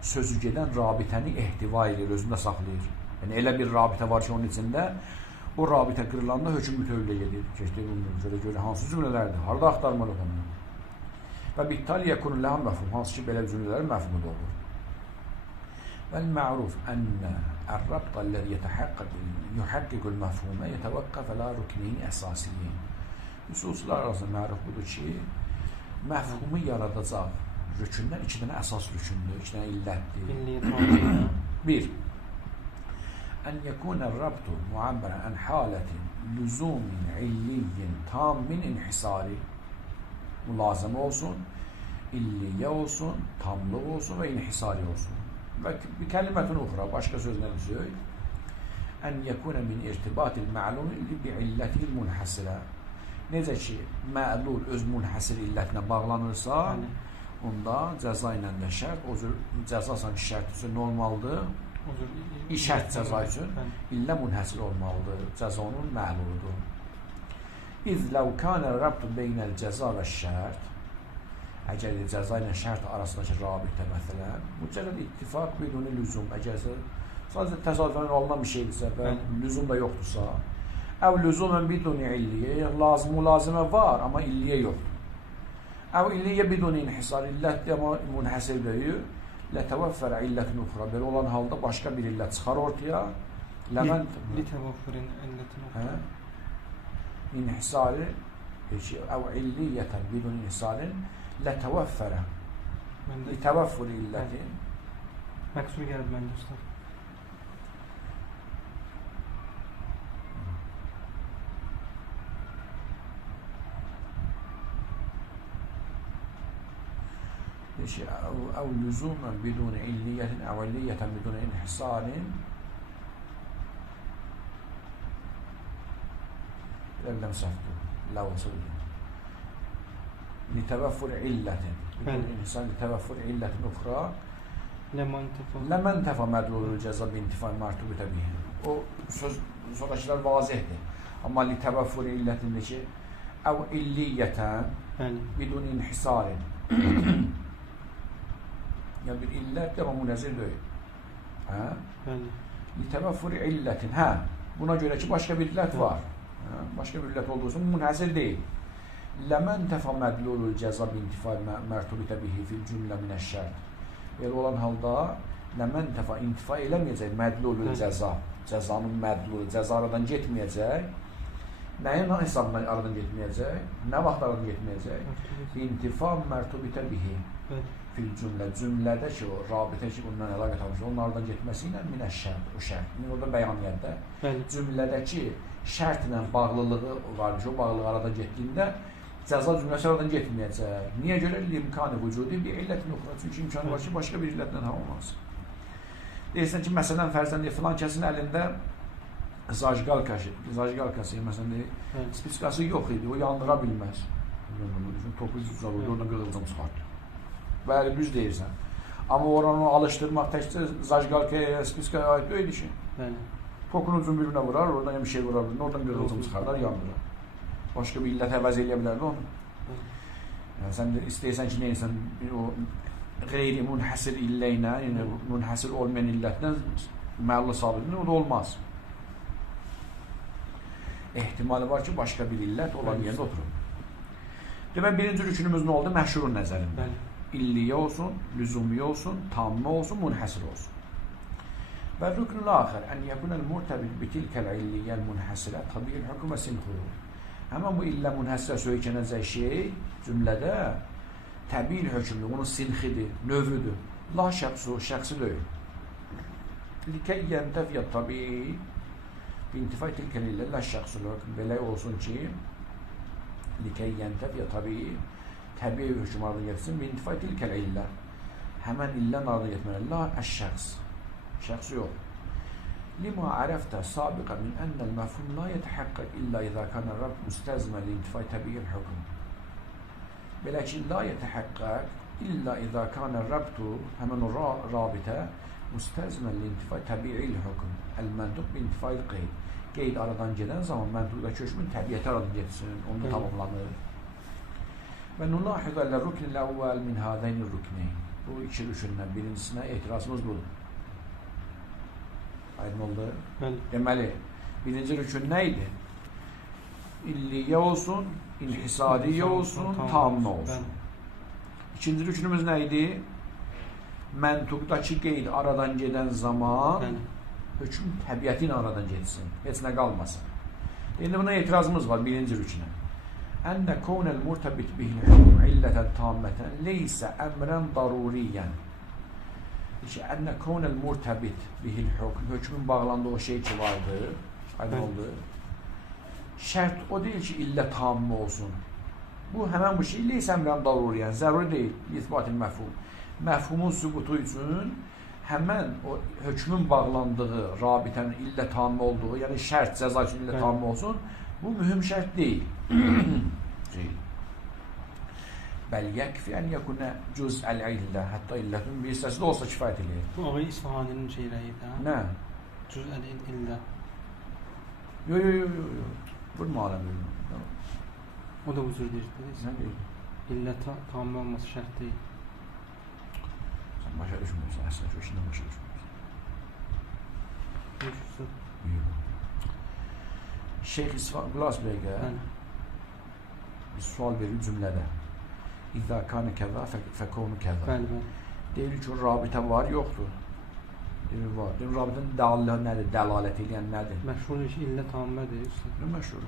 sözü gedən rabitəni ehtiva edir, özündə saxlayır. Yəni, elə bir rabitə var ki, onun içində o rabitə qırılanda hökm bütövlüyə gedir. Keçdik bunun görə hansı cümlələrdir? Harada axtarmalıq onu? Və bittali yəkunu ləhəm məfhum. Hansı ki, belə cümlələrin məfhumu da olur. Vəl-mə'ruf ənə ər-rabta ləzi yuhəqqikul məfhumə yətəvəqqəf ələ rükneyn əsasiyyin. Üsulçular arasında məruf budur ki, məfhumu yaradacaq rükündən iki dənə əsas rükündür, iki dənə illətdir. Bir, أن يكون الربط معبرا عن حالة لزوم علي tam min inhisari mulazım olsun, illiye olsun, tamlıq olsun və inhisari olsun. Və bir kəlimətin uxra, başqa sözlə söz, ən yəkuna min irtibatil ma'lum bi illətil munhasirə. Necə ki, ma'lul öz munhasir illətinə bağlanırsa, onda cəza ilə də şərt, o cür cəza sanki şərt üçün olmalıdır. İşət cəza üçün illə münhəsir olmalıdır. Cəza onun məluludur. İz ləv kânə rabtu beynəl cəza və şərt, əgər cəza ilə şərt arasındakı rabitə məsələn, mücərrəd ittifaq biduni lüzum, əgər sadəcə təsadüfən alınan bir şeydirsə və lüzum da yoxdursa, əv lüzumən biduni illiyə, mülazimə var, amma illiyə yoxdur. Əv illiyə biduni inhisar, illətdir, amma münhəsir deyil, lətəvəffərə illətin uxra. Belə olan halda başqa bir illət çıxar ortaya. Litəvəffərin illətin uxra. İnhisari, əv illiyyətən bidun inhisarin lətəvəffərə. Litəvəffər illətin. Məqsur gəlib məndə usta. أو لزوما بدون علية أو علية بدون انحصار لم سفته لا وصل لتوفر علة بدون انحصار لتوفر علة أخرى Ləmən təfə mədlulul cəza bintifai mərtubi təbihi. O söz sonrakılar vazihdir. Amma li təvəffuri illətində ki, əv illiyyətən bidun inhisarin. Ya bir illət də munəzir deyil. Li təvəffuri illətin. Buna görə ki, başqa bir illət var. Başqa bir illət olduğu üçün munəzir deyil. Ləmən təfə mədlulul cəza bintifai mərtubi təbihi fil cümlə minəşşərt. Belə olan halda ləmən təfə intifa eləməyəcək mədlulul cəza. Cəzanın mədlulu, cəza aradan getməyəcək. Nəyin hesabına aradan getməyəcək? Nə vaxt aradan getməyəcək? İntifa mərtubi təbihi fil cümlə. Cümlədə ki, o rabitə ki, bundan əlaqə tapmış, onun aradan getməsi ilə minəşşərt, o şərt. Orada bəyaniyyətdə cümlədəki şərtlə bağlılığı varmış, o bağlılığı aradan getdiyində cəza cümləsi aradan getməyəcək. Niyə görə? İmkanı vücudi bir illətin oxura. Çünki imkanı var ki, başqa bir illətlə tamamlansın. Deyirsən ki, məsələn, fərzən deyir, filan kəsin əlində zajqalkası, məsələn deyir, spiskası yox idi, o yandıra bilməz. Topu cüzalır, oradan qığılcım çıxartır. Bəli, düz deyirsən. Amma oranı alışdırmaq təkcə zajqalkaya, spiskaya aid deyil ki. Tokun ucunu birbirine vurar, oradan bir şey vurar, oradan qığılcım çıxardar, yandırar. Başqa bir illət əvəz eləyə bilərdi onu. Yəni, sən istəyirsən ki, neysən, o qeyri munhəsir illə ilə, yəni munhəsir olmayan illətdən məllu sabitində, o da olmaz. Ehtimali var ki, başqa bir illət olan yerdə oturur. Demək, birinci rükünümüz nə oldu? Məşhurun nəzərində. İlliyə olsun, lüzumiyyə olsun, tammə olsun, munhəsir olsun. Və rüknül axır, ən yəkunəl murtəbit bitilkəl illiyəl munhəsirə tabiyyəl hükümə sinxuru. Həmən bu illə munhəsirə söykənəcək şey cümlədə təbii hökmdür, onun sinxidir, növrüdür. La şəxsu, şəxsi deyil. Likə yəntəfiyyət tabii bintifay tilkəl illə la şəxsul hökm. Belə olsun ki, likə yəntəfiyyət tabii təbii hökm arada getsin, bintifay tilkəl illə. Həmən illən arada getməli. La əş-şəxs. Şəxsi yox. Lima ərəftə sabiqə min ənəl məfhum la yətəhəqqəq illə izə kanə rəbb müstəzmə li-intifay təbiyyəl hökm. Belə ki, la yətəhəqqəq illə izə kanə rəbtu həmən o rabitə müstəzmə li-intifay təbiyyəl hökm. Əl-məntuq bi-intifayl qeyd. Qeyd aradan gedən zaman məntuqdakı hökmün təbiyyəti aradan getsin, onu tamamlanır. Və nulahizə lə-rüknil əvvəl min hədəyni rükneyn. Bu iki rükündən birincisinə etirazımız budur. Aydın oldu. Deməli, birinci rükün nə idi? İlliyyə olsun, inhisariyyə olsun, tammə olsun. İkinci rükünümüz nə idi? Məntuqdakı qeyd aradan gedən zaman hökm təbiyyətin aradan getsin, heç nə qalmasın. İndi buna etirazımız var birinci rükünə. Ənə kavnəl murtabit bihil hükm illətən tammətən leysə əmrən daruriyyən. Ənə kavnəl murtabit bihil hükm, hökmün bağlandığı o şey ki vardır, aydın oldu. Şərt o deyil ki, illə tammə olsun. Bu, həmən bu şey leysə əmrən daruriyyən, zəruri deyil, isbatil məfhum. Məfhumun sübutu üçün həmən o hökmün bağlandığı, rabitənin illə tammə olduğu, yəni şərt, cəza üçün illə tammə olsun, bu mühüm şərt deyil. Bəl yəkfi ən yəkunə cüz'əl illə, hətta illətün bir hissəsi də olsa kifayət eləyir. Bu, ağay İsfahaninin şey rəyidir, hə? Nə? Cüz'əl illə. Yo. Vurma aləmi. O da huzur deyir. Nə deyir? İllə tamam olması şərt deyil. Sən başa düşmürsən, əslən, şu işindən başa düşmürsən. Yox. Şeyh İsfahan, Glasberg'ə bir sual verir cümlədə. İzə kanə kəzə fəkonu kəzə. Bəli. Deyir ki, rabitə var, yoxdur. Deyir, var. Deyir, rabitənin dəlillə nədir, dəlalət eləyən nədir? Məşhur iş illə tamamə deyir. Nə məşhur?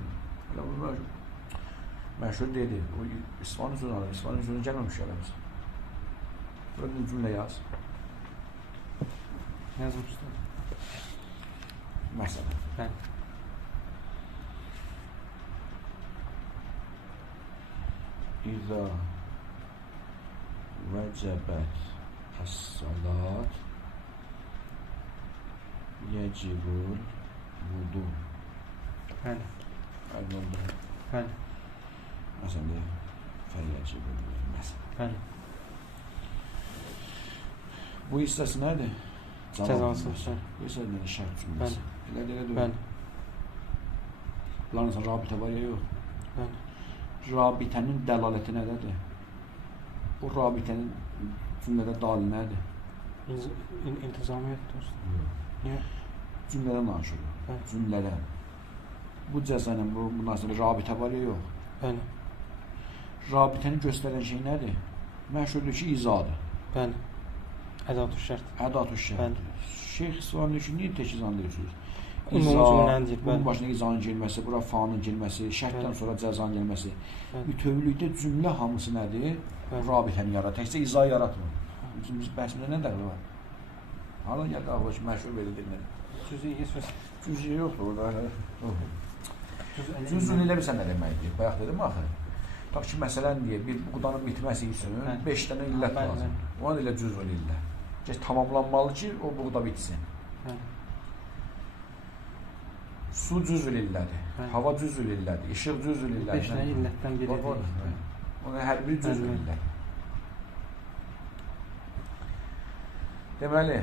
Məşhur dedi. O İsfahanın sözünü alır. İsfahanın sözünü gəlməmiş gələmiz. Burada bir cümlə yaz. Yazmışdır. Məsələn. Bəli. İzə vəcəbət əs-salat yəcibul vudu. Bəli. Aydın oldu. Bəli. Məsələn, fəyyəcibul vudu. Məsələn. Bəli. Bu hissəsi nədir? Cəzasız şərt. Bu hissəsi nədir? Şərt cümləsi. Elə deyil. Bəli. Bunların arasında rabitə var ya yox? Bəli. Rabitənin dəlaləti nədədir? Bu rabitənin cümlədə dalı nədir? İntizamiyyətdir. Niyə? Cümlədən danışılır. Bəli. Cümlədən. Bu cəzanın bu münasibətlə rabitə var ya yox? Bəli. Rabitəni göstərən şey nədir? Məşhurdur ki, izadır. Bəli. Ədat-ı şərt. Ədat-ı şərt. Bəli. Şeyx İslam deyir ki, niyə tək izan deyirsiniz? Ümumi cümlədir. Bunun başına izanın gəlməsi, bura fanın gəlməsi, şərtdən sonra cəzanın gəlməsi. Bütövlükdə cümlə hamısı nədir? Rabitəni yaradır. Təkcə izah yaratmır. Biz bəhsimdə nə dəxli var? Hala gəldi, ağlaş, məşhur verildir. Cüz'iyyə söz. Cüz'iyyə yoxdur orada. Cüz'ün elə bilsən nə deməkdir? Bayaq dedim axı. Tutaq ki, məsələn deyək, bir qudanın bitməsi üçün 5 dənə illət lazım. Ona elə cüz'ün illə. Tamamlanmalı ki, o buğda bitsin. Su cüz'ül illədir, hava cüz'ül illədir, işıq cüz'ül illədir. 5 dənə illətdən biri deyil. Ona hər biri cüz'ül illədir. Deməli,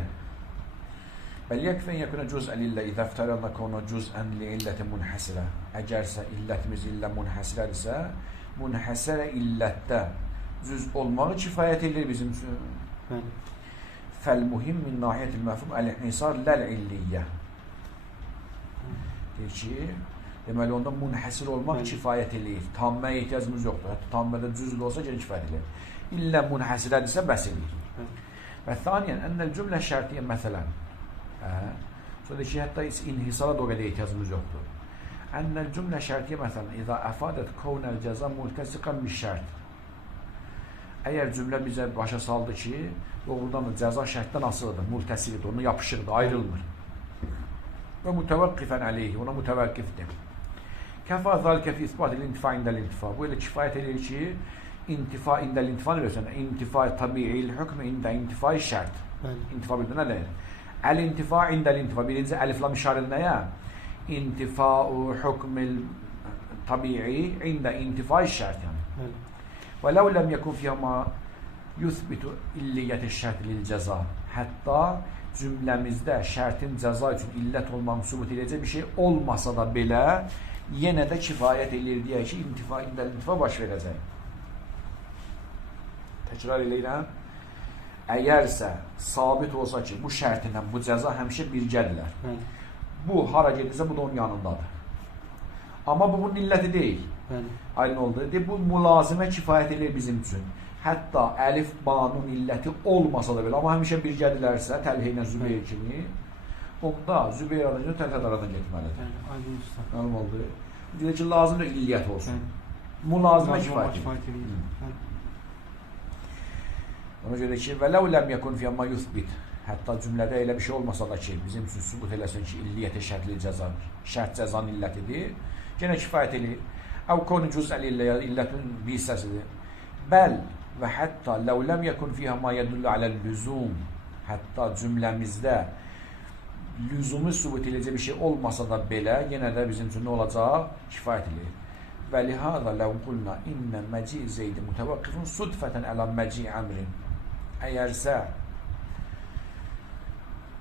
bəl yəkfən yəkünə cüz'əl illə izə əftərəndə konu cüz'ən li illəti munhəsirə. Əgərsə illətimiz illə munhəsirədirsə, munhəsirə illətdə cüz olmağı kifayət edir bizim üçün. Fəl-muhim min nahiyyətil məfhum əl-inhisar ləl-illiyyə. Deyir ki, deməli onda munhəsir olmaq kifayət edir. Tamməyə ehtiyacımız yoxdur. Hətta tammədə cüzlü olsa geri kifayət edir. İllə munhəsirədirsə bəs edir. Və thaniyyən, ənəl cümlə şərtiyyə məsələn. Sonra deyir ki, hətta inhisara da o qədər ehtiyacımız yoxdur. Ənəl cümlə şərtiyyə məsələn, İzə əfadət kovnəl cəza multəsiqən bir şərt. Əgər cümlə bizə başa saldı ki, doğrudan da cəza şərtdən asılıdır, multəsiqdir, onu yapışırdır, ayrılmır. Və mütəvəqqifən əleyhi, ona mütəvəqqifdir. Kəfa zəlikə fi isbat il-intifa indəl-intifa. Bu elə kifayət edir ki, intifa indəl-intifa deyirsən, intifa tabi'il hükm intifa şərt. İntifa bildir, nə deyir? Əl-intifa indəl-intifa. Birinci əliflam işarədir nəyə? İntifa'u hükmil tabi'i ində intifa şərt yəni. Və ləv ləm yəkun fiyyə ma yuthbitu illiyyəti şərt lil-cəza. Hətta cümləmizdə şərtin cəza üçün illət olmağını sübut edəcək bir şey olmasa da belə yenə də kifayət edir deyək ki, intifa indəl-intifa baş verəcək. Təkrar eləyirəm. Əgərsə sabit olsa ki, bu şərtinlə bu cəza həmişə birgədirlər. Bu hara gedirsə, bu da onun yanındadır. Amma bu bunun illəti deyil. Aydın oldu. Bu mülazimə kifayət edir bizim üçün. Hətta əlif, banun illəti olmasa da belə, amma həmişə birgədirlərsə, Təlhə ilə Zübeyir kimi, onda Zübeyir aradan Təlhə aradan getməlidir. Məlum oldu. Deyir ki, lazımdır illiyyət olsun. Mülazimə kifayət edir. Ona görə ki, və ləv ləm yəkun fiyyə ma yuthbit. Hətta cümlədə elə bir şey olmasa da ki, bizim üçün sübut eləsin ki, illiyyətə şərtli cəza, şərt cəzanın illətidir. Yenə kifayət edir. Əv konu cüz'əl illə, illətin bir hissəsidir. Bəl və hətta ləv ləm yəkun fiyyə ma yədullu aləl-lüzum. Hətta cümləmizdə lüzumu sübut eləyəcək bir şey olmasa da belə, yenə də bizim üçün nə olacaq? Kifayət edir. Və lihədə ləv qulna innə məci zeydi mütəvəqqifun sudfətən ələ məci əmrin. Əgərsə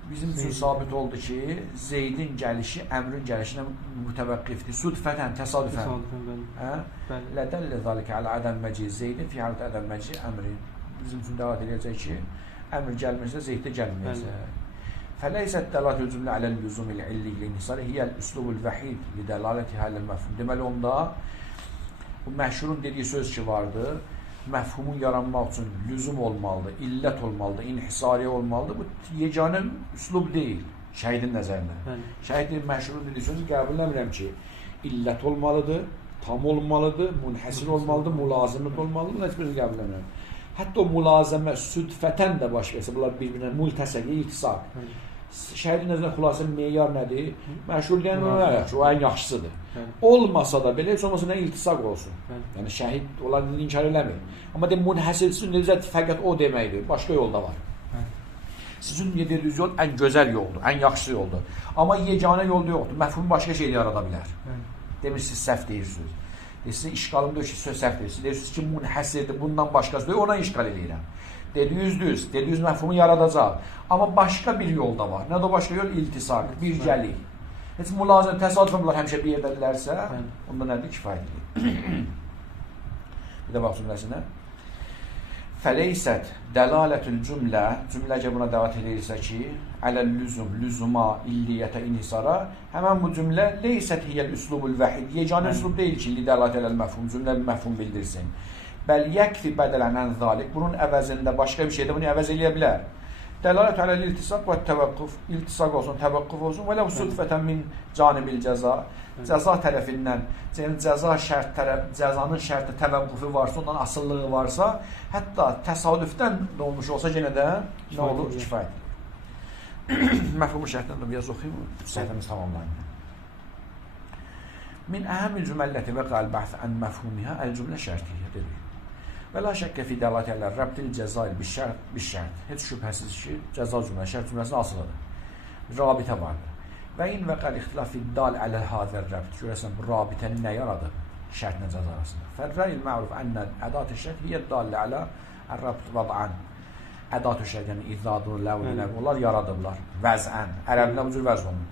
bizim üçün sabit oldu ki, Zeydin gəlişi əmrin gəlişinə mütəvəqqifdir. Sudfətən, təsadüfən. Lədəllə zalikə alə ədəm məci Zeydin fi halət ədəm məci əmrin. Bizim üçün dəvat edəcək ki, əmr gəlmirsə, Zeyd də gəlməyəcək. Fələysət dəlatül cümlə aləl-lüzum il-illi nisarı hiyəl üslubul vəhid li dəlalətihə aləl-məfhum. Deməli onda bu məşhurun dediyi söz ki vardı, məfhumun yaranmaq üçün lüzum olmalıdır, illət olmalıdır, inhisariyə olmalıdır. Bu yeganə üslub deyil, şəhidin nəzərində. Şəhidin məşhurun dediyi sözü qəbul eləmirəm ki, illət olmalıdır, tam olmalıdır, munhəsir olmalıdır, mülazimət olmalıdır, bunu heç birini qəbul eləmirəm. Hətta o mülazimə südfətən də baş versə, bunlar bir-birinə multəsəqli, iqtisaq. Şəhidin nəzərində xülasənin meyar nədir? Məşhur deyən o ən yaxşısıdır. Olmasa da belə, heç olmasa nə iltisaq olsun. Yəni şəhid onları inkar eləmir. Amma munhəsirsin necə fəqət o deməkdir, başqa yolda var. Sizin yedirdiyiniz yol ən gözəl yoldur, ən yaxşı yoldur. Amma yeganə yolda yoxdur, məfhum başqa şey yarada bilər. Demirsiniz, səhv deyirsiniz. Sizin işqalım deyir ki, söz səhv deyirsiniz. Deyirsiniz ki, munhəsirdir, bundan başqası deyir, ona işqal edirəm. Dedi %100. Dedi 100 məfhumu yaradacaq. Amma başqa bir yol da var. Nədir o başqa yol? İltisaq, birgəlik. Heç mülazim, təsadüfən bunlar həmişə bir yerdədirlərsə, onda nədir? Kifayətlidir. Bir də bax cümləsinə. Fələysət dəlalətül cümlə, cümləcə buna dəvat edirsə ki, ələl-lüzum, lüzuma, illiyyətə, inhisara, həmən bu cümlə leysət hiyəl üslubul vəhid, yeganə üslub deyil ki, li dəlat eləl-məfhum, cümlə bir məfhum bildirsin. Bəl yəkfi bədələnən zalik, bunun əvəzində başqa bir şeydə bunu əvəz eləyə bilər. Dəlalət ələl-iltisaq və təvəqquf, iltisaq olsun, təvəqquf olsun, və ləv sudfətən min canibil cəza, cəza tərəfindən, cəzanın şərtdə təvəqqufi varsa, ondan asıllığı varsa, hətta təsadüfdən də olmuş olsa yenə də nə olur? Kifayətdir. Məfhumu şərtdən də biraz oxuyayım, səhvimiz tamamlayın. Min əhəmil cüməlləti və qalbəxth ən məfhumihə əl-cümlə şərtiyyə dedik. Və la şəkkə fi dəlatələr rəbdil cəzail bir-şərt. Heç şübhəsiz ki, cəza cümlə, şərt cümləsinin asılıdır. Rabitə vardır. Və in və qəl ixtilafid dal ələl hazər rəbd. Görəsən, bu rabitəni nə yaradı? Şərtlə cəza arasında. Fərrəil mə'ruf ənəl ədat-ı şərt hiyə dalli ələ ər-rəbd vəz'an. Ədat-ı şərt, yəni izadur, ləvd, onlar yaradıblar. Vəz'ən. Ərəblə bu cür vəz olunur.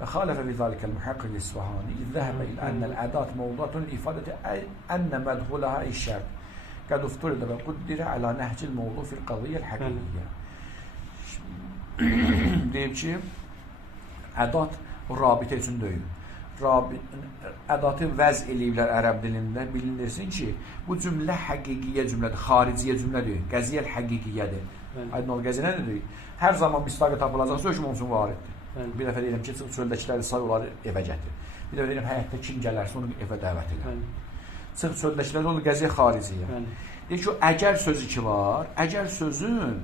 Və xalifə bi zalikəl muhəqqil İsfahani İzzəhəbə il ənəl ədat mevduatun ifadəti ənə mədhuləhə iş-şərt. Qəd ufturidə və quddirə ələ nəhcil mevdu fil qadiyyəl həqiqiyyə. Deyib ki, ədat rabitə üçün deyil. Ədatı vəz eləyiblər ərəb dilində, bilindirsin ki, bu cümlə həqiqiyyə cümlədir, xariciyyə cümlə deyil, qəziyyəl həqiqiyyədir. Aydın ol, qəziyyə nə deyil? Hər zaman mistaqı tapılacaqsa, hökm onun üçün variddir. Bir dəfə deyirəm ki, çöldəkiləri say, onları evə gətir. Bir dəfə deyirəm, həyətdə kim gələrsə, onu evə dəvət edir. Çıx çöldəkiləri, onu qəziyyə xariciyyə. Deyir ki, o əgər sözü ki var, əgər sözün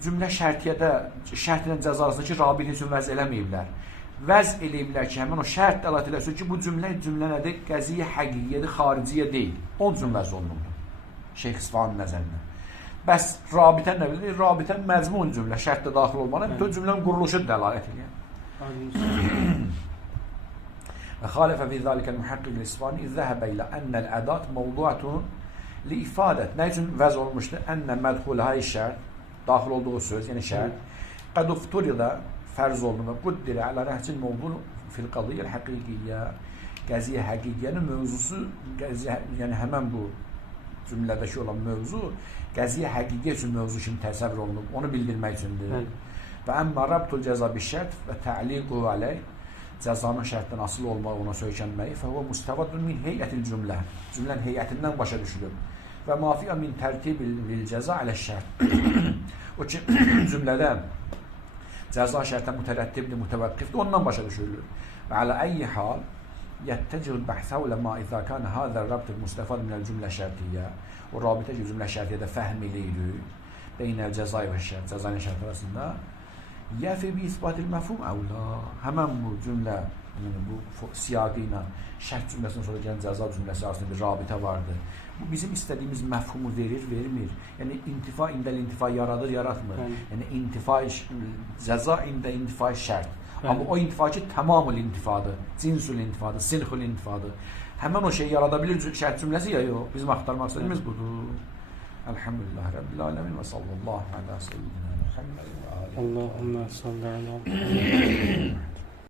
cümlə şərtiyyədə, şərtlə cəza arasında ki, rabit üçün vəz eləməyiblər. Vəz eləyiblər ki, həmən o şərt dəlat eləsin ki, bu cümlə nədir? Qəziyyə həqiqiyyədir, xariciyyə deyil. Onun üçün vəz olunurdu. Şeyx İsfahanın nəzərində. Bəs rabitən nə bilir? Rabitən məzmun cümlə, şərtdə daxil olmalı, bütün cümlənin quruluşu dəlalət edir. Və xalifə fi zalikəl muhəqqil İsfahani İzzəhəbə ilə ənəl ədat mevduatun li ifadət. Nə üçün vəz olmuşdu? Ənə mədxuləhə şərt, daxil olduğu söz, yəni şərt. Qəd ufturidə fərz oldu və quddirə ələ nəhcil mevdu fil qadiyyəl həqiqiyyə. Qəziyyə həqiqiyyənin mövzusu, yəni həmən bu cümlədəki olan mövzu, qəziyyə həqiqiyyə üçün mövzu kimi təsəvvür olunub, onu bildirmək üçündür. Və əmmə rabtul cəza bir şərt və tə'liqu aleyh, cəzanın şərtdən asılı olmağı, ona söykənməyi, fəhvə müstəvadun min heyətil cümlə, cümlənin heyətindən başa düşülür. Və mafiyə min tərtibil cəza alə şərt. O ki, cümlədə cəza şərtdən mütərəttibdir, mütəvəqqifdir, ondan başa düşülür. Və alə əyyi hal, yəttəcil bəhsəvlə ma izə kənə həzər rabtil müstəfad minəl cümlə şərtiyyə. O rabitə ki, cümlə şərtiyyədə fəhm eləyirik, beynəl cəzai və şərt, cəzanın şərt arasında. Yəfi bi isbatil məfhum əvla. Həmən bu cümlə, yəni bu siyaqı ilə şərt cümləsindən sonra gələn cəza cümləsi arasında bir rabitə vardır. Bu bizim istədiyimiz məfhumu verir, vermir. Yəni intifa indəl intifa yaradır, yaratmır. Yəni intifa, cəza ində intifa şərt. Amma o intifa ki, tamamul intifadır, cinsul intifadır, sinxul intifadır. Həmən o şey yarada bilir şərt cümləsi ya yox. Bizim axtarmaq istədiyimiz budur. Elhamdülillah Rabbil alemin və sallallahu ala seyyidina Muhammed və aleyhi. Allahümme salli ala